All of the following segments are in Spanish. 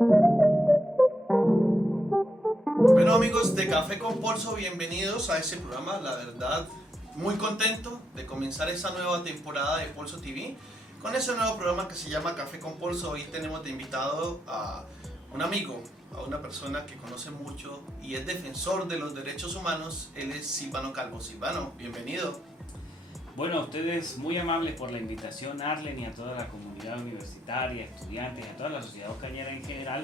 Bueno amigos de Café con Polso, bienvenidos a este programa. La verdad, muy contento de comenzar esta nueva temporada de Polso TV con ese nuevo programa que se llama Café con Polso. Hoy tenemos de invitado a un amigo, a una persona que conoce mucho y es defensor de los derechos humanos. Él es Silvano Calvo. Silvano, bienvenido. Bueno, a ustedes muy amables por la invitación, Arlen, y a toda la comunidad universitaria, estudiantes, y a toda la sociedad ocañera en general.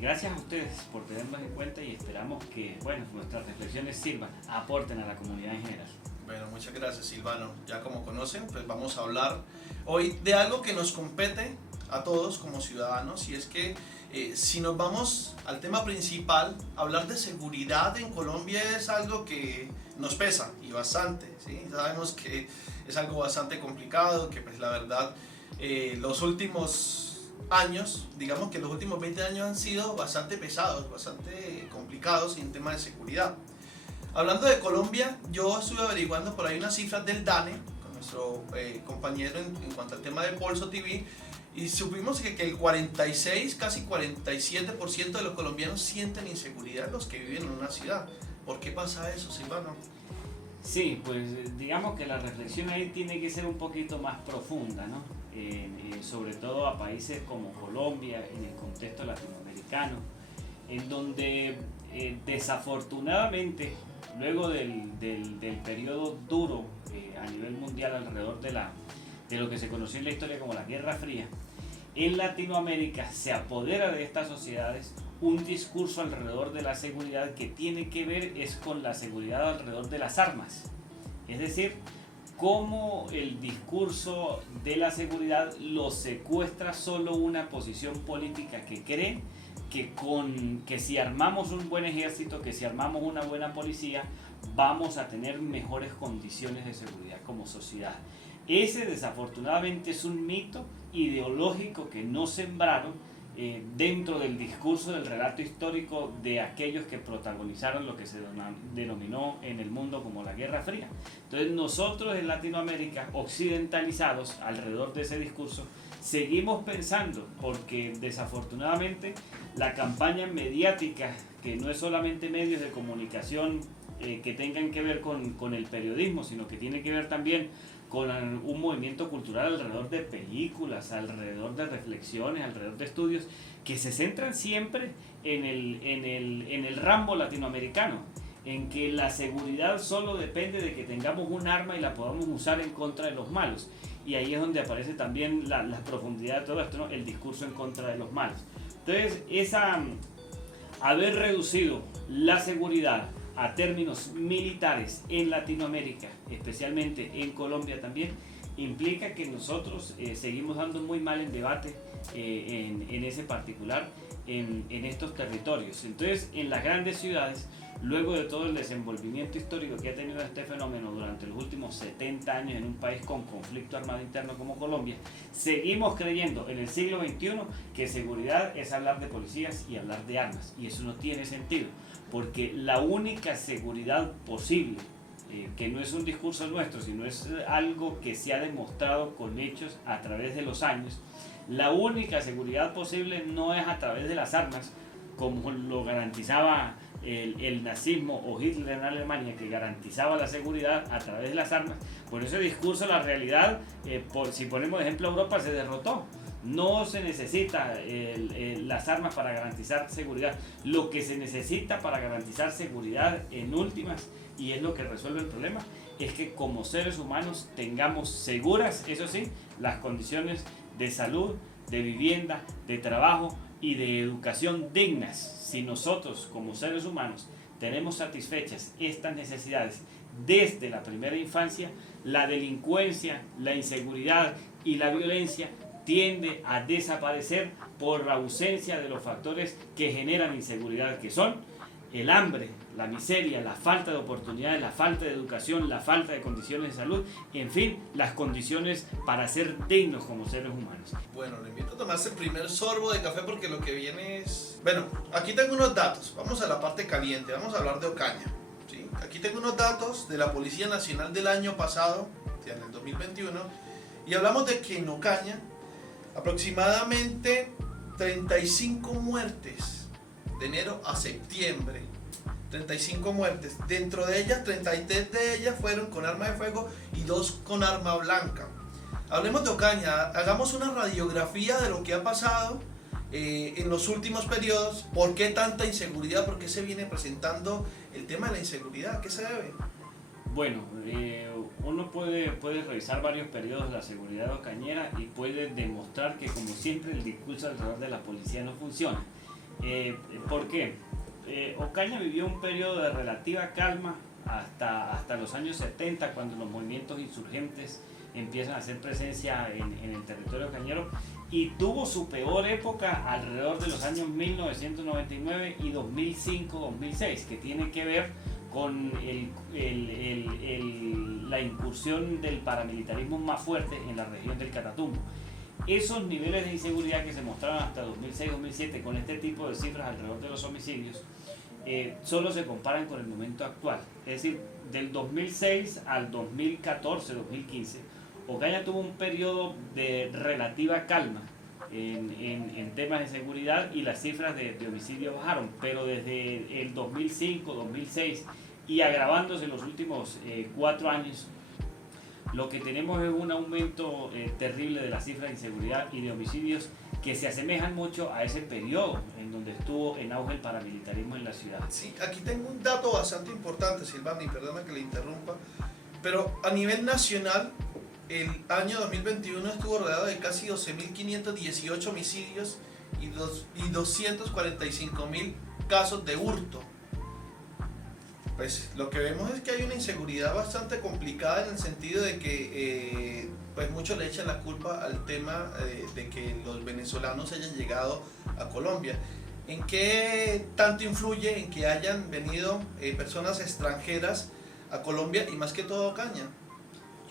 Gracias a ustedes por tenernos en cuenta y esperamos que nuestras reflexiones sirvan, aporten a la comunidad en general. Bueno, muchas gracias Silvano. Ya como conocen, pues vamos a hablar hoy de algo que nos compete a todos como ciudadanos, y es que si nos vamos al tema principal, hablar de seguridad en Colombia es algo que nos pesa y bastante, ¿sí? Sabemos que es algo bastante complicado, que pues la verdad los últimos años, digamos que los últimos 20 años han sido bastante pesados, bastante complicados en tema de seguridad. Hablando de Colombia, yo estuve averiguando por ahí unas cifras del DANE con nuestro compañero en cuanto al tema de Polso TV, y supimos que el 46, casi 47% de los colombianos sienten inseguridad, los que viven en una ciudad. ¿Por qué pasa eso, Silvano? Sí, pues digamos que la reflexión ahí tiene que ser un poquito más profunda, ¿no? Sobre todo a países como Colombia, en el contexto latinoamericano, en donde desafortunadamente, luego del periodo duro a nivel mundial alrededor de lo que se conoció en la historia como la Guerra Fría, en Latinoamérica se apodera de estas sociedades un discurso alrededor de la seguridad que tiene que ver es con la seguridad alrededor de las armas. Es decir, cómo el discurso de la seguridad lo secuestra solo una posición política que cree que si armamos un buen ejército, que si armamos una buena policía, vamos a tener mejores condiciones de seguridad como sociedad. Ese desafortunadamente es un mito ideológico que no sembraron dentro del discurso del relato histórico de aquellos que protagonizaron lo que se denominó en el mundo como la Guerra Fría. Entonces nosotros en Latinoamérica, occidentalizados alrededor de ese discurso, seguimos pensando, porque desafortunadamente la campaña mediática, que no es solamente medios de comunicación que tengan que ver con el periodismo, sino que tiene que ver también con un movimiento cultural alrededor de películas, alrededor de reflexiones, alrededor de estudios, que se centran siempre en el rambo latinoamericano, en que la seguridad solo depende de que tengamos un arma y la podamos usar en contra de los malos. Y ahí es donde aparece también la profundidad de todo esto, ¿no? El discurso en contra de los malos. Entonces, haber reducido la seguridad a términos militares en Latinoamérica, especialmente en Colombia también, implica que nosotros seguimos dando muy mal en debate en ese particular, en estos territorios. Entonces, en las grandes ciudades, luego de todo el desenvolvimiento histórico que ha tenido este fenómeno durante los últimos 70 años en un país con conflicto armado interno como Colombia, seguimos creyendo en el siglo XXI que seguridad es hablar de policías y hablar de armas, y eso no tiene sentido, porque la única seguridad posible, que no es un discurso nuestro, sino es algo que se ha demostrado con hechos a través de los años, la única seguridad posible no es a través de las armas, como lo garantizaba el nazismo o Hitler en Alemania, que garantizaba la seguridad a través de las armas. Por ese discurso la realidad, si ponemos de ejemplo a Europa, se derrotó. No se necesita las armas para garantizar seguridad. Lo que se necesita para garantizar seguridad en últimas, y es lo que resuelve el problema, es que como seres humanos tengamos seguras, eso sí, las condiciones de salud, de vivienda, de trabajo y de educación dignas. Si nosotros como seres humanos tenemos satisfechas estas necesidades desde la primera infancia, la delincuencia, la inseguridad y la violencia tiende a desaparecer por la ausencia de los factores que generan inseguridad, que son el hambre, la miseria, la falta de oportunidades, la falta de educación, la falta de condiciones de salud, en fin, las condiciones para ser dignos como seres humanos. Bueno, le invito a tomarse el primer sorbo de café porque lo que viene es... Bueno, aquí tengo unos datos, vamos a la parte caliente, vamos a hablar de Ocaña, ¿sí? Aquí tengo unos datos de la Policía Nacional del año pasado, en el 2021, y hablamos de que en Ocaña aproximadamente 35 muertes de enero a septiembre. 35 muertes. Dentro de ellas, 33 de ellas fueron con arma de fuego y 2 con arma blanca. Hablemos de Ocaña, hagamos una radiografía de lo que ha pasado en los últimos periodos. ¿Por qué tanta inseguridad? ¿Por qué se viene presentando el tema de la inseguridad? ¿A qué se debe? Bueno, uno puede revisar varios periodos de la seguridad ocañera y puede demostrar que, como siempre, el discurso alrededor de la policía no funciona. ¿Por qué? Ocaña vivió un periodo de relativa calma hasta los años 70, cuando los movimientos insurgentes empiezan a hacer presencia en el territorio ocañero, y tuvo su peor época alrededor de los años 1999 y 2005-2006, que tiene que ver con la incursión del paramilitarismo más fuerte en la región del Catatumbo. Esos niveles de inseguridad que se mostraron hasta 2006-2007 con este tipo de cifras alrededor de los homicidios solo se comparan con el momento actual. Es decir, del 2006 al 2014-2015, Ocaña tuvo un periodo de relativa calma en temas de seguridad y las cifras de homicidio bajaron, pero desde el 2005-2006 y agravándose en los últimos 4 años, lo que tenemos es un aumento terrible de las cifras de inseguridad y de homicidios que se asemejan mucho a ese periodo en donde estuvo en auge el paramilitarismo en la ciudad. Sí, aquí tengo un dato bastante importante, Silvano, y perdona que le interrumpa, pero a nivel nacional, el año 2021 estuvo rodeado de casi 12.518 homicidios y 245.000 casos de hurto. Pues lo que vemos es que hay una inseguridad bastante complicada, en el sentido de que pues muchos le echan la culpa al tema de que los venezolanos hayan llegado a Colombia. ¿En qué tanto influye en que hayan venido personas extranjeras a Colombia y más que todo a Ocaña?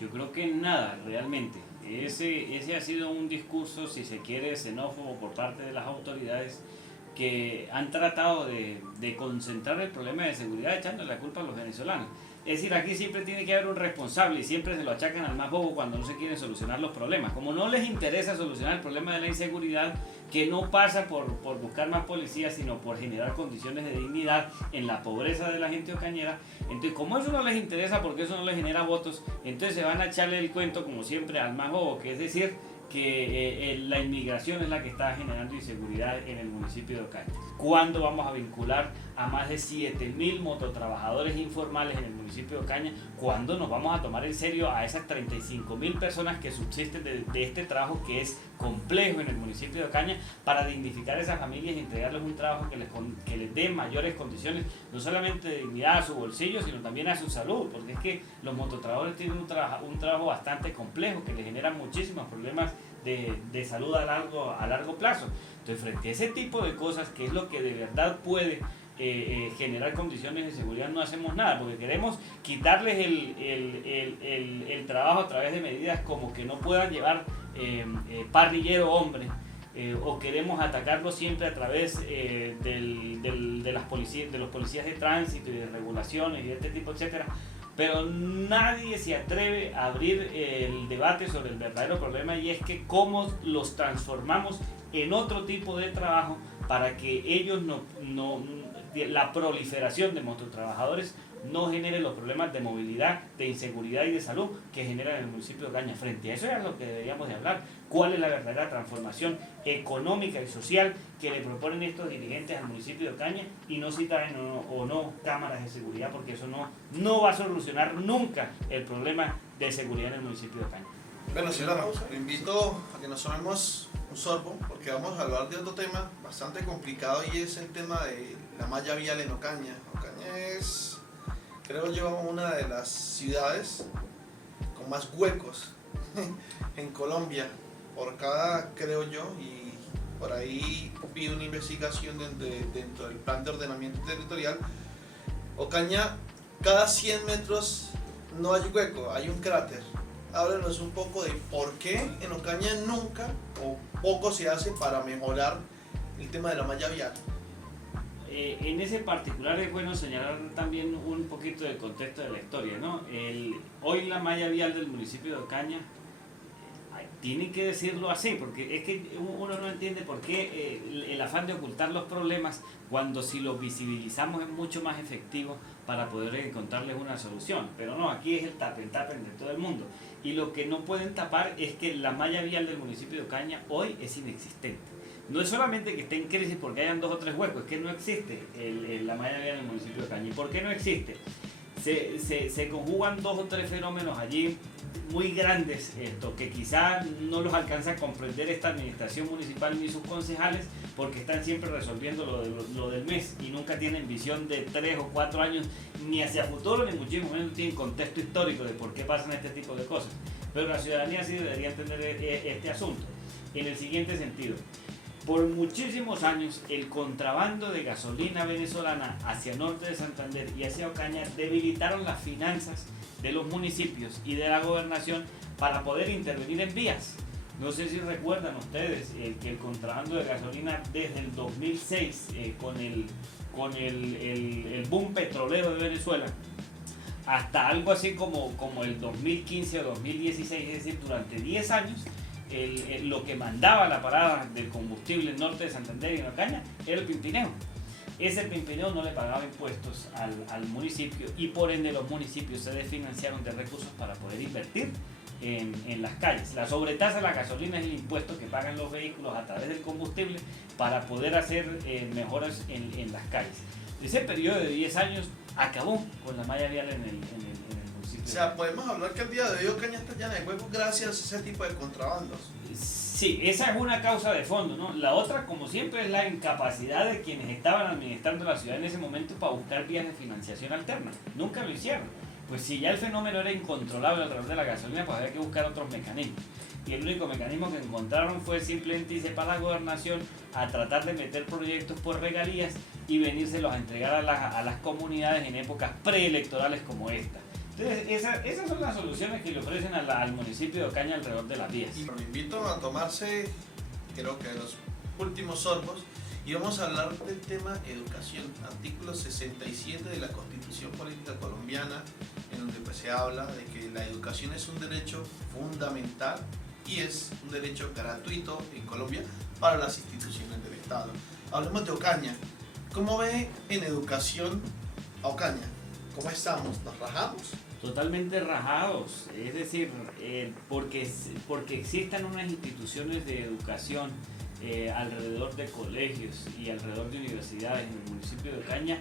Yo creo que nada, realmente. Ese ha sido un discurso, si se quiere, xenófobo por parte de las autoridades, que han tratado de concentrar el problema de seguridad echando la culpa a los venezolanos. Es decir, aquí siempre tiene que haber un responsable y siempre se lo achacan al más bobo cuando no se quieren solucionar los problemas. Como no les interesa solucionar el problema de la inseguridad, que no pasa por buscar más policías, sino por generar condiciones de dignidad en la pobreza de la gente ocañera, entonces como eso no les interesa, porque eso no les genera votos, entonces se van a echarle el cuento, como siempre, al más bobo, que es decir, que la inmigración es la que está generando inseguridad en el municipio de Ocaña. ¿Cuándo vamos a vincular a más de 7.000 mototrabajadores informales en el municipio de Ocaña? ¿Cuándo nos vamos a tomar en serio a esas 35.000 personas que subsisten de este trabajo que es complejo en el municipio de Ocaña, para dignificar a esas familias y entregarles un trabajo que les dé mayores condiciones, no solamente de dignidad a su bolsillo, sino también a su salud? Porque es que los mototrabajadores tienen un trabajo bastante complejo que les genera muchísimos problemas de salud a largo plazo. Entonces, frente a ese tipo de cosas, que es lo que de verdad puede generar condiciones de seguridad, no hacemos nada, porque queremos quitarles el trabajo a través de medidas como que no puedan llevar parrillero hombre, o queremos atacarlo siempre a través de los policías de tránsito y de regulaciones y de este tipo, etcétera. Pero nadie se atreve a abrir el debate sobre el verdadero problema, y es que cómo los transformamos en otro tipo de trabajo para que ellos la proliferación de mototrabajadores no genere los problemas de movilidad, de inseguridad y de salud que generan en el municipio de Ocaña. Frente a eso es lo que deberíamos de hablar. ¿Cuál es la verdadera transformación económica y social que le proponen estos dirigentes al municipio de Ocaña, y no citar o no cámaras de seguridad? Porque eso no va a solucionar nunca el problema de seguridad en el municipio de Ocaña. Bueno, señora, le invito a que nos tomemos un sorbo, porque vamos a hablar de otro tema bastante complicado, y es el tema de la malla vial en Ocaña. Ocaña es, creo yo, una de las ciudades con más huecos en Colombia. Por cada, creo yo, y por ahí vi una investigación dentro del plan de ordenamiento territorial, Ocaña, cada 100 metros no hay hueco, hay un cráter. Háblenos un poco de por qué en Ocaña nunca o poco se hace para mejorar el tema de la malla vial. En ese particular es bueno señalar también un poquito del contexto de la historia, ¿no? Hoy la malla vial del municipio de Ocaña tienen que decirlo así, porque es que uno no entiende por qué el afán de ocultar los problemas, cuando si los visibilizamos es mucho más efectivo para poder encontrarles una solución. Pero no, aquí es el tapen de todo el mundo. Y lo que no pueden tapar es que la malla vial del municipio de Ocaña hoy es inexistente. No es solamente que esté en crisis porque hayan 2 o 3 huecos, es que no existe la malla vial en el municipio de Ocaña. ¿Y por qué no existe? Se conjugan 2 o 3 fenómenos allí muy grandes, que quizá no los alcanza a comprender esta administración municipal ni sus concejales, porque están siempre resolviendo lo del mes y nunca tienen visión de 3 o 4 años ni hacia futuro, ni muchísimo menos tienen contexto histórico de por qué pasan este tipo de cosas. Pero la ciudadanía sí debería entender este asunto en el siguiente sentido. Por muchísimos años el contrabando de gasolina venezolana hacia norte de Santander y hacia Ocaña debilitaron las finanzas de los municipios y de la gobernación para poder intervenir en vías. No sé si recuerdan ustedes que el contrabando de gasolina desde el 2006 con el boom petrolero de Venezuela hasta algo así como el 2015 o 2016, es decir, durante 10 años, lo que mandaba la parada del combustible en norte de Santander y en Ocaña era el Pimpineo. Ese Pimpineo no le pagaba impuestos al municipio y por ende los municipios se desfinanciaron de recursos para poder invertir en las calles. La sobretasa de la gasolina es el impuesto que pagan los vehículos a través del combustible para poder hacer mejoras en las calles. Ese periodo de 10 años acabó con la malla vial en el municipio. O sea, podemos hablar que el día de hoy Ocaña está llena de huecos gracias a ese tipo de contrabandos. Sí, esa es una causa de fondo, ¿no? La otra, como siempre, es la incapacidad de quienes estaban administrando la ciudad en ese momento para buscar vías de financiación alternas. Nunca lo hicieron. Pues si ya el fenómeno era incontrolable alrededor de la gasolina, pues había que buscar otros mecanismos. Y el único mecanismo que encontraron fue simplemente irse para la gobernación a tratar de meter proyectos por regalías y venírselos a entregar a las comunidades en épocas preelectorales como esta. Entonces, esas son las soluciones que le ofrecen al municipio de Ocaña alrededor de las vías. Y lo invito a tomarse, creo que los últimos sorbos, y vamos a hablar del tema educación. Artículo 67 de la Constitución Política Colombiana, en donde pues se habla de que la educación es un derecho fundamental y es un derecho gratuito en Colombia para las instituciones del Estado. Hablemos de Ocaña. ¿Cómo ve en educación a Ocaña? ¿Cómo estamos? ¿Nos rajamos? Totalmente rajados, es decir, porque existan unas instituciones de educación alrededor de colegios y alrededor de universidades en el municipio de Ocaña,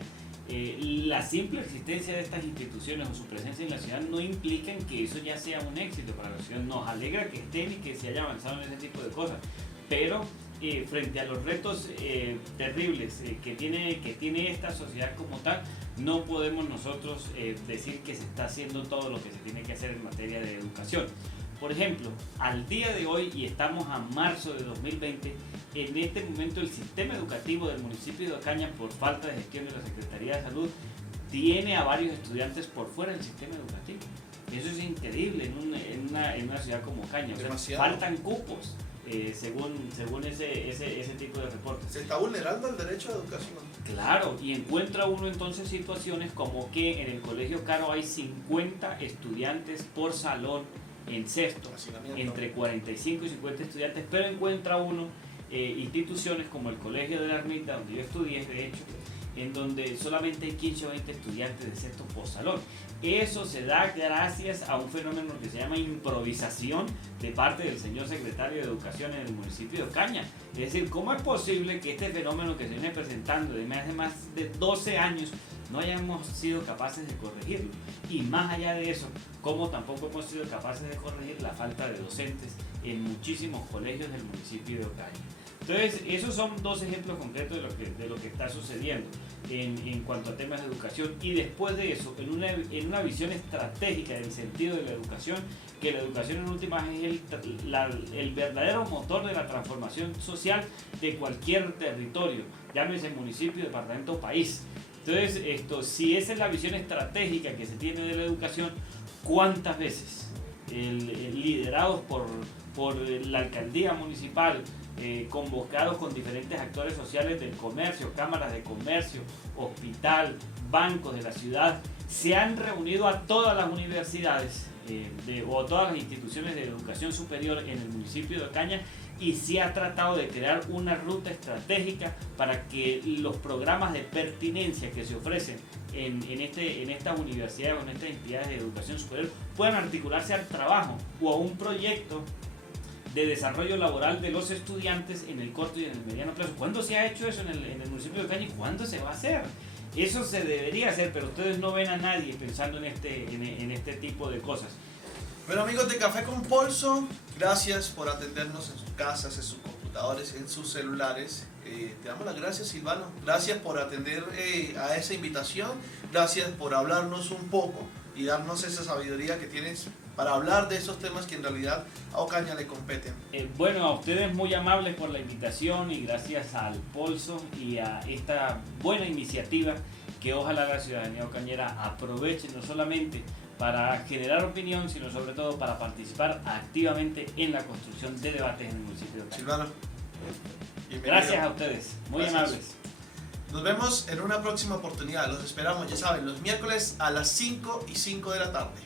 la simple existencia de estas instituciones o su presencia en la ciudad no implican que eso ya sea un éxito para la ciudad. Nos alegra que estén y que se haya avanzado en ese tipo de cosas, pero frente a los retos terribles que tiene esta sociedad como tal, no podemos nosotros decir que se está haciendo todo lo que se tiene que hacer en materia de educación. Por ejemplo, al día de hoy, y estamos a marzo de 2020, en este momento el sistema educativo del municipio de Ocaña, por falta de gestión de la Secretaría de Salud, tiene a varios estudiantes por fuera del sistema educativo. Eso es increíble en una ciudad como Ocaña. O sea, faltan cupos. Según ese tipo de reportes. Se está vulnerando el derecho a educación. Claro, y encuentra uno entonces situaciones como que en el Colegio Caro hay 50 estudiantes por salón en sexto, entre 45 y 50 estudiantes, pero encuentra uno instituciones como el Colegio de la Ermita, donde yo estudié, de hecho, en donde solamente hay 15 o 20 estudiantes de sexto por salón. Eso se da gracias a un fenómeno que se llama improvisación de parte del señor secretario de Educación en el municipio de Ocaña. Es decir, ¿cómo es posible que este fenómeno que se viene presentando desde hace más de 12 años no hayamos sido capaces de corregirlo? Y más allá de eso, ¿cómo tampoco hemos sido capaces de corregir la falta de docentes en muchísimos colegios del municipio de Ocaña? Entonces, esos son dos ejemplos concretos de lo que está sucediendo en cuanto a temas de educación. Y después de eso, en una visión estratégica del sentido de la educación, que la educación en últimas es el verdadero motor de la transformación social de cualquier territorio, llámese municipio, departamento o país. Entonces, si esa es la visión estratégica que se tiene de la educación, ¿cuántas veces liderados por la alcaldía municipal, convocados con diferentes actores sociales del comercio, cámaras de comercio, hospital, bancos de la ciudad, se han reunido a todas las universidades o todas las instituciones de educación superior en el municipio de Ocaña, y se ha tratado de crear una ruta estratégica para que los programas de pertinencia que se ofrecen en estas universidades o en estas entidades de educación superior puedan articularse al trabajo o a un proyecto de desarrollo laboral de los estudiantes en el corto y en el mediano plazo. ¿Cuándo se ha hecho eso en el municipio de Ocaña y cuándo se va a hacer? Eso se debería hacer, pero ustedes no ven a nadie pensando en este tipo de cosas. Bueno, amigos de Café con Polso, gracias por atendernos en sus casas, en sus computadores, en sus celulares. Te damos las gracias, Silvano. Gracias por atender a esa invitación. Gracias por hablarnos un poco y darnos esa sabiduría que tienes para hablar de esos temas que en realidad a Ocaña le competen. Bueno, a ustedes muy amables por la invitación y gracias al Polso y a esta buena iniciativa que ojalá la ciudadanía ocañera aproveche no solamente para generar opinión, sino sobre todo para participar activamente en la construcción de debates en el municipio de Ocaña. Silvano, bienvenido. Gracias a ustedes, muy amables. Nos vemos en una próxima oportunidad, los esperamos, ya saben, los miércoles a las 5:05 de la tarde.